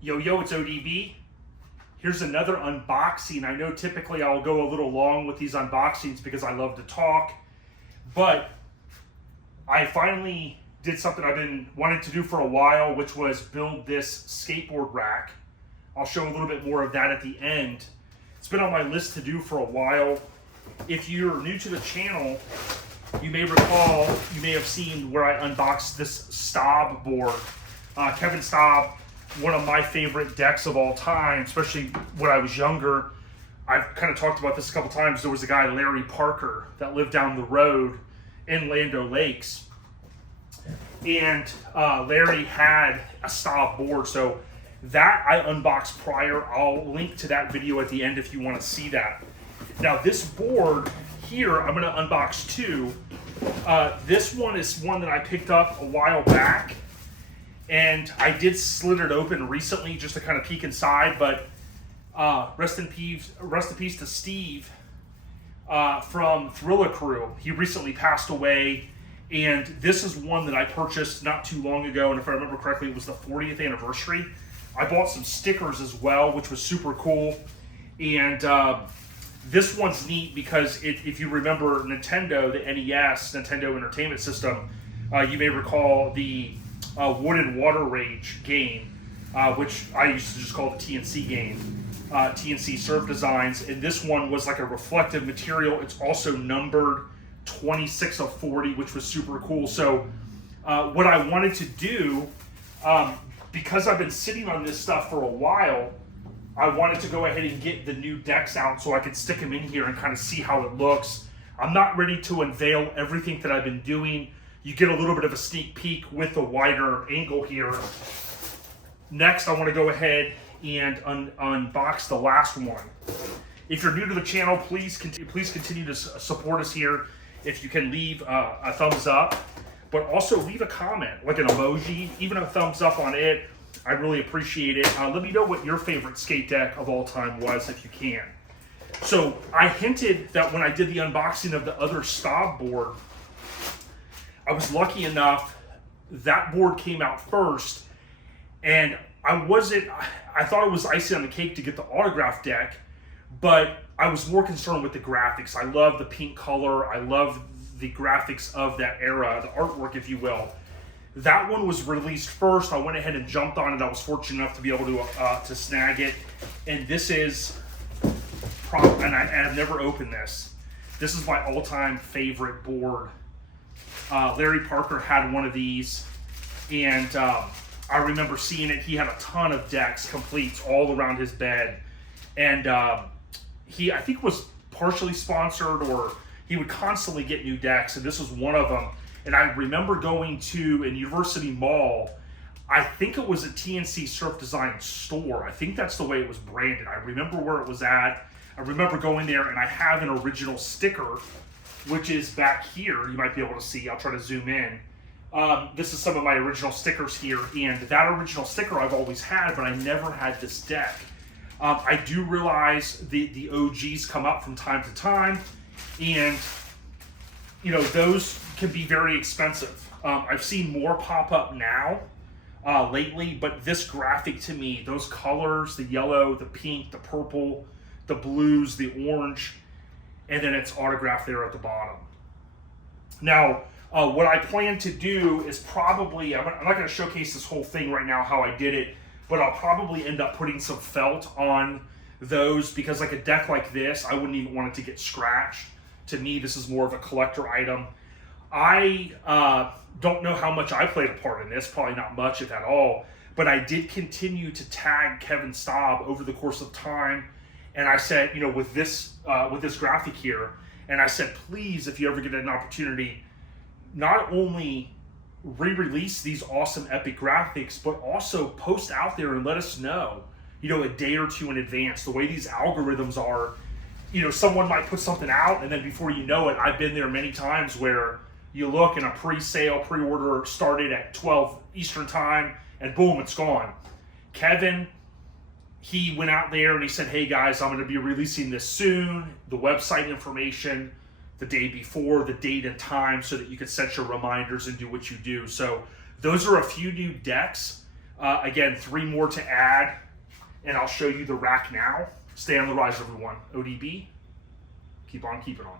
Yo, it's ODB. Here's another unboxing. I know typically I'll go a little long with these unboxings because I love to talk, but I finally did something I've been wanting to do for a while, which was build this skateboard rack. I'll show a little bit more of that at the end. It's been on my list to do for a while. If you're new to the channel, you may recall, you may have seen where I unboxed this Staub board. Kevin Staub, one of my favorite decks of all time, especially when I was younger. I've kind of talked about this a couple times. There was a guy, Larry Parker, that lived down the road in Land O'Lakes. And Larry had a Staub board, so that I unboxed prior. I'll link to that video at the end if you want to see that. Now this board here, I'm going to unbox two. This one is one that I picked up a while back, and I did slit it open recently just to kind of peek inside, but rest in peace to Steve from Thrilla Krew. He recently passed away, and this is one that I purchased not too long ago, and if I remember correctly, it was the 40th anniversary. I bought some stickers as well, which was super cool, and this one's neat because if you remember Nintendo, the NES, Nintendo Entertainment System, you may recall the Wood and Water Rage game, which I used to just call the TNC game, TNC Surf Designs, and this one was like a reflective material. It's also numbered 26 of 40, which was super cool. So what I wanted to do, because I've been sitting on this stuff for a while, I wanted to go ahead and get the new decks out so I could stick them in here and kind of see how it looks. I'm not ready to unveil everything that I've been doing. You get a little bit of a sneak peek with the wider angle here. Next, I want to go ahead and unbox the last one. If you're new to the channel, please continue to support us here. If you can leave a thumbs up, but also leave a comment, like an emoji, even a thumbs up on it. I really appreciate it. Let me know what your favorite skate deck of all time was, if you can. So I hinted that when I did the unboxing of the other Staub board, I was lucky enough that board came out first, and I thought it was icing on the cake to get the autograph deck, but I was more concerned with the graphics. I love the pink color. I love the graphics of that era, the artwork, if you will. That one was released first. I went ahead and jumped on it. I was fortunate enough to be able to snag it. And this is, and I've never opened this. This is my all-time favorite board. Larry Parker had one of these, and I remember seeing it. He had a ton of decks, completes all around his bed, and he, I think, was partially sponsored, or he would constantly get new decks, and this was one of them. And I remember going to a University Mall. I think it was a TNC Surf Design store. I think that's the way it was branded. I remember where it was at. I remember going there, and I have an original sticker, which is back here. You might be able to see. I'll try to zoom in. This is some of my original stickers here, and that original sticker I've always had, but I never had this deck. I do realize the OGs come up from time to time, and you know, those can be very expensive. I've seen more pop up now lately, but this graphic to me, those colors, the yellow, the pink, the purple, the blues, the orange, and then it's autographed there at the bottom. Now, what I plan to do is probably, I'm not going to showcase this whole thing right now how I did it, but I'll probably end up putting some felt on those, because like a deck like this, I wouldn't even want it to get scratched. To me, this is more of a collector item. I don't know how much I played a part in this, probably not much, if at all, but I did continue to tag Kevin Staub over the course of time, and I said, you know, with this graphic here, and I said, please, if you ever get an opportunity, not only re-release these awesome epic graphics, but also post out there and let us know, you know, a day or two in advance. The way these algorithms are, you know, someone might put something out, and then before you know it, I've been there many times where you look and a pre-sale, pre-order started at 12 Eastern time, and boom, it's gone. Kevin, he went out there and he said, hey guys, I'm going to be releasing this soon, the website information, the day before, the date and time, so that you can set your reminders and do what you do. So those are a few new decks Again, 3 more to add, and I'll show you the rack now. Stay on the rise, everyone. ODB, keep on keeping on.